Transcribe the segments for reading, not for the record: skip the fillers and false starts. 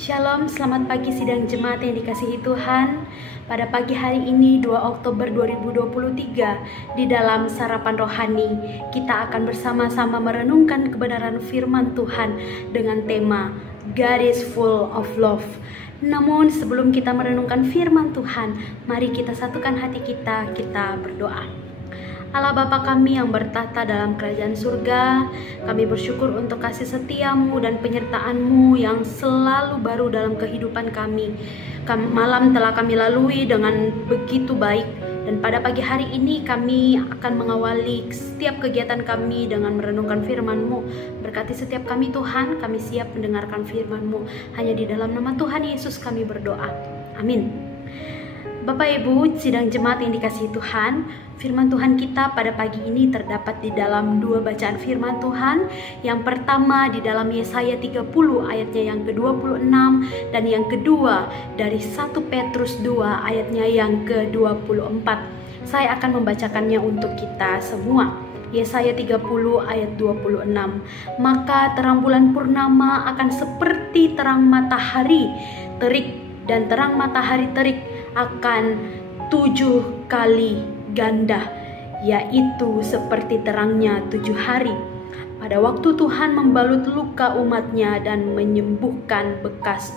Shalom, selamat pagi sidang jemaat yang dikasihi Tuhan. Pada pagi hari ini 2 Oktober 2023 di dalam sarapan rohani kita akan bersama-sama merenungkan kebenaran firman Tuhan dengan tema God is full of love. Namun sebelum kita merenungkan firman Tuhan, mari kita satukan hati kita berdoa. Allah Bapa kami yang bertata dalam kerajaan surga, kami bersyukur untuk kasih setiamu dan penyertaan-Mu yang selalu baru dalam kehidupan kami. Malam telah kami lalui dengan begitu baik, dan pada pagi hari ini kami akan mengawali setiap kegiatan kami dengan merenungkan firman-Mu. Berkati setiap kami Tuhan, kami siap mendengarkan firman-Mu. Hanya di dalam nama Tuhan Yesus kami berdoa. Amin. Bapak Ibu sidang jemaat yang dikasihi Tuhan, firman Tuhan kita pada pagi ini terdapat di dalam dua bacaan firman Tuhan. Yang pertama di dalam Yesaya 30 ayatnya yang ke-26, dan yang kedua dari 1 Petrus 2 ayatnya yang ke-24. Saya akan membacakannya untuk kita semua. Yesaya 30 ayat 26. Maka terang bulan purnama akan seperti terang matahari terik, dan terang matahari terik akan 7 kali ganda, yaitu seperti terangnya 7 hari. Pada waktu Tuhan membalut luka umatnya dan menyembuhkan bekas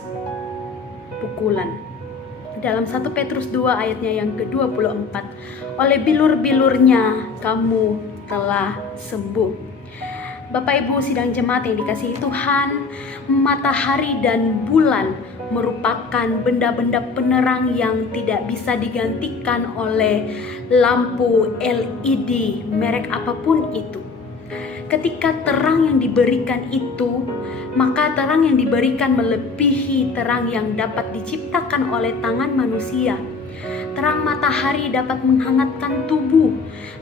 pukulan. Dalam 1 Petrus 2 ayatnya yang ke-24, oleh bilur-bilurnya kamu telah sembuh. Bapak Ibu sidang jemaat yang dikasihi Tuhan, matahari dan bulan merupakan benda-benda penerang yang tidak bisa digantikan oleh lampu LED merek apapun itu. Ketika terang yang diberikan itu, maka terang yang diberikan melebihi terang yang dapat diciptakan oleh tangan manusia. Terang matahari dapat menghangatkan tubuh,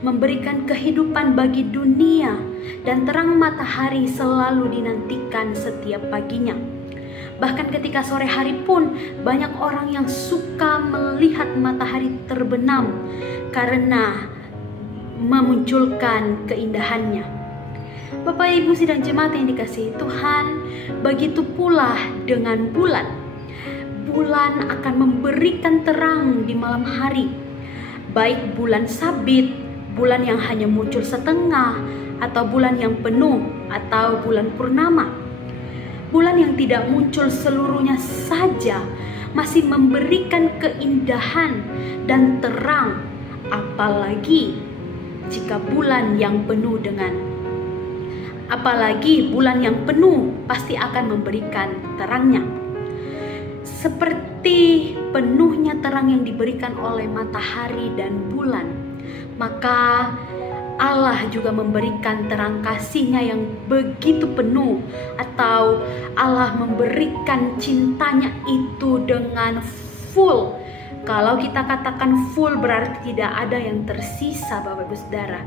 memberikan kehidupan bagi dunia, dan terang matahari selalu dinantikan setiap paginya. Bahkan ketika sore hari pun banyak orang yang suka melihat matahari terbenam karena memunculkan keindahannya. Bapak Ibu sidang jemaat yang dikasihi Tuhan, begitu pula dengan bulan. Bulan akan memberikan terang di malam hari, baik bulan sabit, bulan yang hanya muncul setengah, atau bulan yang penuh, atau bulan purnama. Bulan yang tidak muncul seluruhnya saja masih memberikan keindahan dan terang, apalagi jika bulan yang penuh apalagi bulan yang penuh pasti akan memberikan terangnya. Seperti penuhnya terang yang diberikan oleh matahari dan bulan, maka Allah juga memberikan terang kasih-Nya yang begitu penuh, atau Allah memberikan cintanya itu dengan full. Kalau kita katakan full berarti tidak ada yang tersisa, Bapak Ibu Saudara.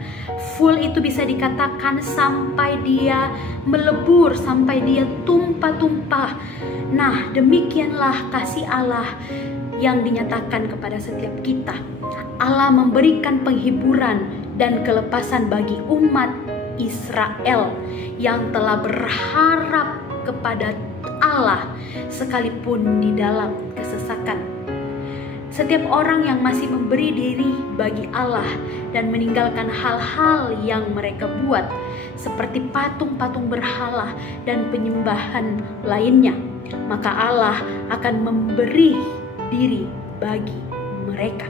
Full itu bisa dikatakan sampai dia melebur, sampai dia tumpah-tumpah. Nah, demikianlah kasih Allah yang dinyatakan kepada setiap kita. Allah memberikan penghiburan dan kelepasan bagi umat Israel yang telah berharap kepada Allah sekalipun di dalam kesesakan. Setiap orang yang masih memberi diri bagi Allah dan meninggalkan hal-hal yang mereka buat, seperti patung-patung berhala dan penyembahan lainnya, maka Allah akan memberi diri bagi mereka.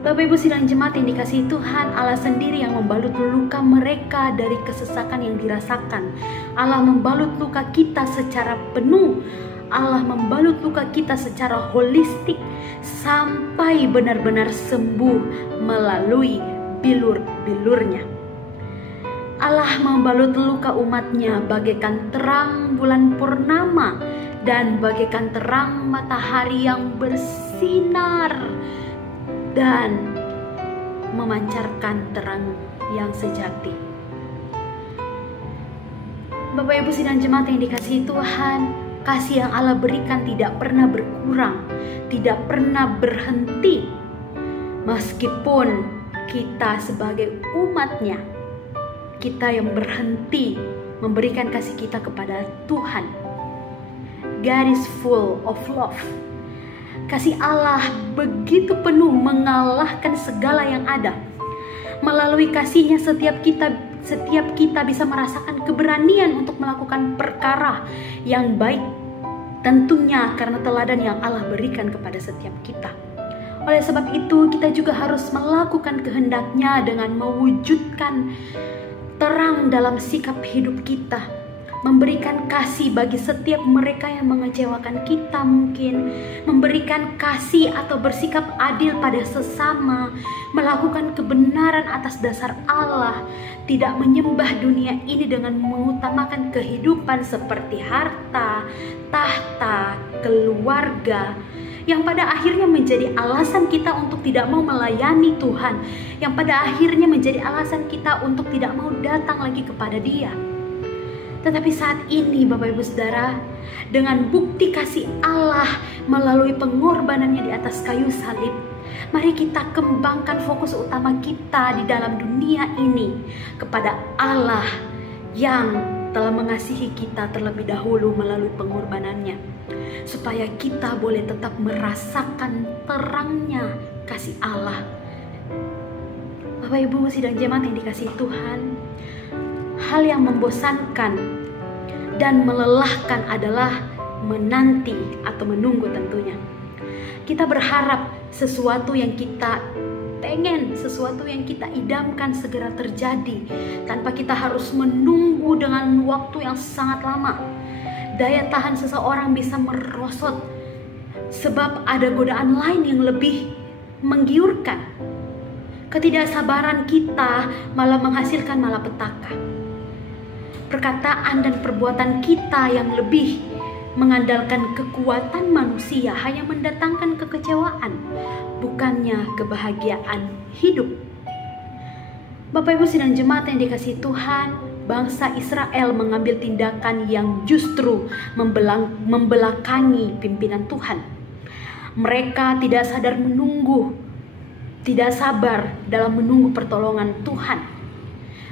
Bapak Ibu sidang jemaat yang dikasihi Tuhan, Allah sendiri yang membalut luka mereka dari kesesakan yang dirasakan. Allah membalut luka kita secara penuh. Allah membalut luka kita secara holistik sampai benar-benar sembuh melalui bilur-bilurnya. Allah membalut luka umatnya bagaikan terang bulan purnama dan bagaikan terang matahari yang bersinar dan memancarkan terang yang sejati. Bapak Ibu sidang jemaat yang dikasihi Tuhan, kasih yang Allah berikan tidak pernah berkurang, tidak pernah berhenti. Meskipun kita sebagai umatnya, kita yang berhenti memberikan kasih kita kepada Tuhan. God is full of love. Kasih Allah begitu penuh mengalahkan segala yang ada. Melalui kasihnya setiap kita bisa merasakan keberanian untuk melakukan perkara yang baik. Tentunya karena teladan yang Allah berikan kepada setiap kita. Oleh sebab itu kita juga harus melakukan kehendak-Nya dengan mewujudkan terang dalam sikap hidup kita. Memberikan kasih bagi setiap mereka yang mengecewakan kita mungkin. Memberikan kasih atau bersikap adil pada sesama. Melakukan kebenaran atas dasar Allah. Tidak menyembah dunia ini dengan mengutamakan kehidupan seperti harta, tahta, keluarga. Yang pada akhirnya menjadi alasan kita untuk tidak mau melayani Tuhan. Yang pada akhirnya menjadi alasan kita untuk tidak mau datang lagi kepada Dia. Tetapi saat ini Bapak Ibu Saudara, dengan bukti kasih Allah melalui pengorbanannya di atas kayu salib, mari kita kembangkan fokus utama kita di dalam dunia ini kepada Allah yang telah mengasihi kita terlebih dahulu melalui pengorbanannya, supaya kita boleh tetap merasakan terangnya kasih Allah. Bapak Ibu sidang jemaat yang dikasihi Tuhan, hal yang membosankan dan melelahkan adalah menanti atau menunggu tentunya. Kita berharap sesuatu yang kita pengen, sesuatu yang kita idamkan segera terjadi tanpa kita harus menunggu dengan waktu yang sangat lama. Daya tahan seseorang bisa merosot sebab ada godaan lain yang lebih menggiurkan. Ketidaksabaran kita malah menghasilkan malapetaka. Perkataan dan perbuatan kita yang lebih mengandalkan kekuatan manusia hanya mendatangkan kekecewaan, bukannya kebahagiaan hidup. Bapak Ibu sidang jemaat yang dikasihi Tuhan, bangsa Israel mengambil tindakan yang justru membelakangi pimpinan Tuhan. Mereka tidak sadar menunggu, tidak sabar dalam menunggu pertolongan Tuhan.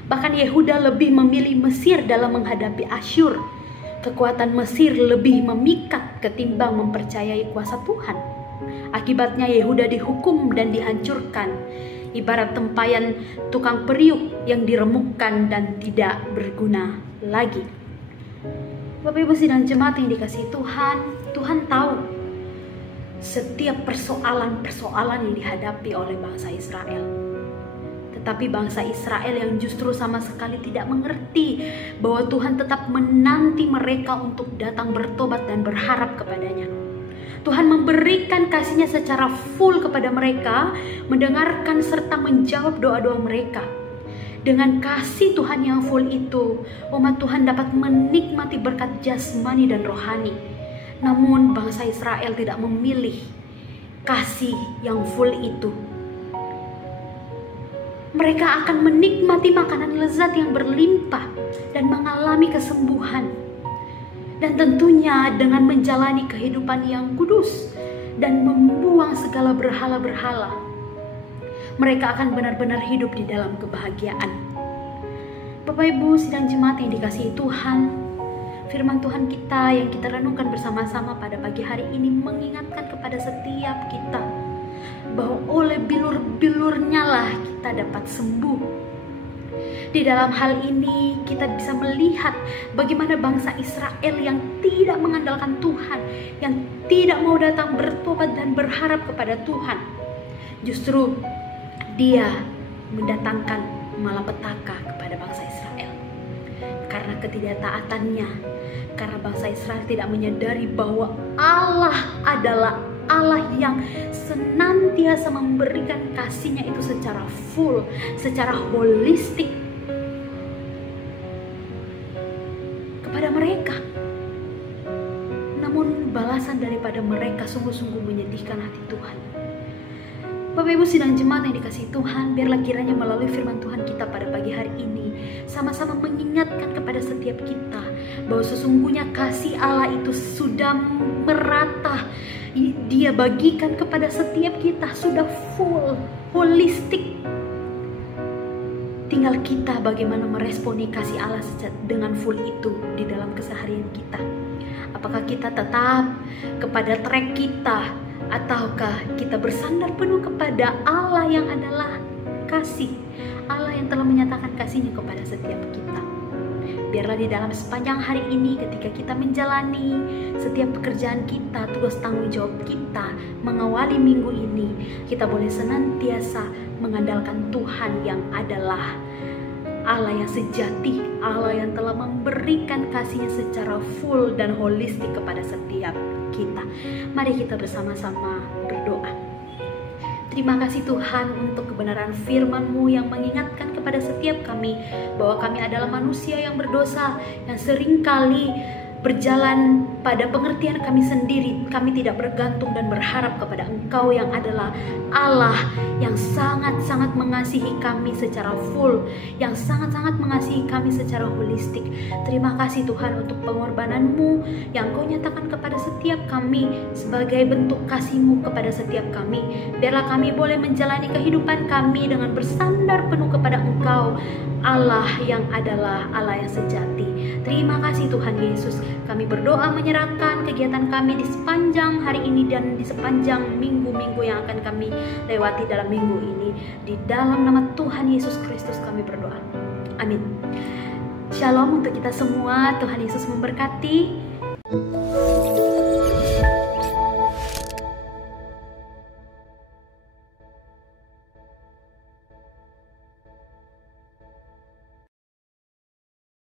Bahkan Yehuda lebih memilih Mesir dalam menghadapi Asyur. Kekuatan Mesir lebih memikat ketimbang mempercayai kuasa Tuhan. Akibatnya Yehuda dihukum dan dihancurkan, ibarat tempayan tukang periuk yang diremukkan dan tidak berguna lagi. Bapak Ibu sidang jemaat yang dikasihi Tuhan, Tuhan tahu setiap persoalan-persoalan yang dihadapi oleh bangsa Israel. Tetapi bangsa Israel yang justru sama sekali tidak mengerti bahwa Tuhan tetap menanti mereka untuk datang bertobat dan berharap kepadanya. Tuhan memberikan kasih-Nya secara full kepada mereka, mendengarkan serta menjawab doa-doa mereka. Dengan kasih Tuhan yang full itu, umat Tuhan dapat menikmati berkat jasmani dan rohani. Namun bangsa Israel tidak memilih kasih yang full itu. Mereka akan menikmati makanan lezat yang berlimpah dan mengalami kesembuhan. Dan tentunya dengan menjalani kehidupan yang kudus dan membuang segala berhala-berhala, mereka akan benar-benar hidup di dalam kebahagiaan. Bapak Ibu sidang jemaat yang dikasihi Tuhan, firman Tuhan kita yang kita renungkan bersama-sama pada pagi hari ini mengingatkan kepada setiap kita bahwa oleh bilur-bilurnya lah kita dapat sembuh. Di dalam hal ini kita bisa melihat bagaimana bangsa Israel yang tidak mengandalkan Tuhan, yang tidak mau datang bertobat dan berharap kepada Tuhan, justru dia mendatangkan malapetaka kepada bangsa Israel. Karena ketidaktaatannya, karena bangsa Israel tidak menyadari bahwa Allah adalah Allah yang senantiasa memberikan kasih-Nya itu secara full, secara holistik kepada mereka. Namun balasan daripada mereka sungguh-sungguh menyedihkan hati Tuhan. Bapak Ibu sidang jemaat yang dikasihi Tuhan, biarlah kiranya melalui firman Tuhan kita pada pagi hari ini sama-sama mengingatkan kepada setiap kita bahwa sesungguhnya kasih Allah itu sudah merata. Dia bagikan kepada setiap kita, sudah full, holistik. Tinggal kita bagaimana meresponi kasih Allah dengan full itu di dalam keseharian kita. Apakah kita tetap kepada track kita, ataukah kita bersandar penuh kepada Allah yang adalah kasih, Allah yang telah menyatakan kasihnya kepada setiap kita. Biarlah di dalam sepanjang hari ini, ketika kita menjalani setiap pekerjaan kita, tugas tanggung jawab kita, mengawali minggu ini, kita boleh senantiasa mengandalkan Tuhan yang adalah Allah yang sejati, Allah yang telah memberikan kasihnya secara full dan holistik kepada setiap kita. Mari kita bersama-sama berdoa. Terima kasih Tuhan untuk kebenaran firman-Mu yang mengingatkan kepada setiap kami bahwa kami adalah manusia yang berdosa, yang seringkali berjalan pada pengertian kami sendiri. Kami tidak bergantung dan berharap kepada Engkau yang adalah Allah yang sangat-sangat mengasihi kami secara full, yang sangat-sangat mengasihi kami secara holistik. Terima kasih Tuhan untuk pengorbanan-Mu yang Kau nyatakan kepada setiap kami sebagai bentuk kasih-Mu kepada setiap kami. Biarlah kami boleh menjalani kehidupan kami dengan bersandar penuh kepada Engkau, Allah yang adalah Allah yang sejati. Terima kasih Tuhan Yesus. Kami berdoa menyerahkan kegiatan kami di sepanjang hari ini dan di sepanjang minggu-minggu yang akan kami lewati dalam minggu ini. Di dalam nama Tuhan Yesus Kristus kami berdoa. Amin. Shalom untuk kita semua. Tuhan Yesus memberkati.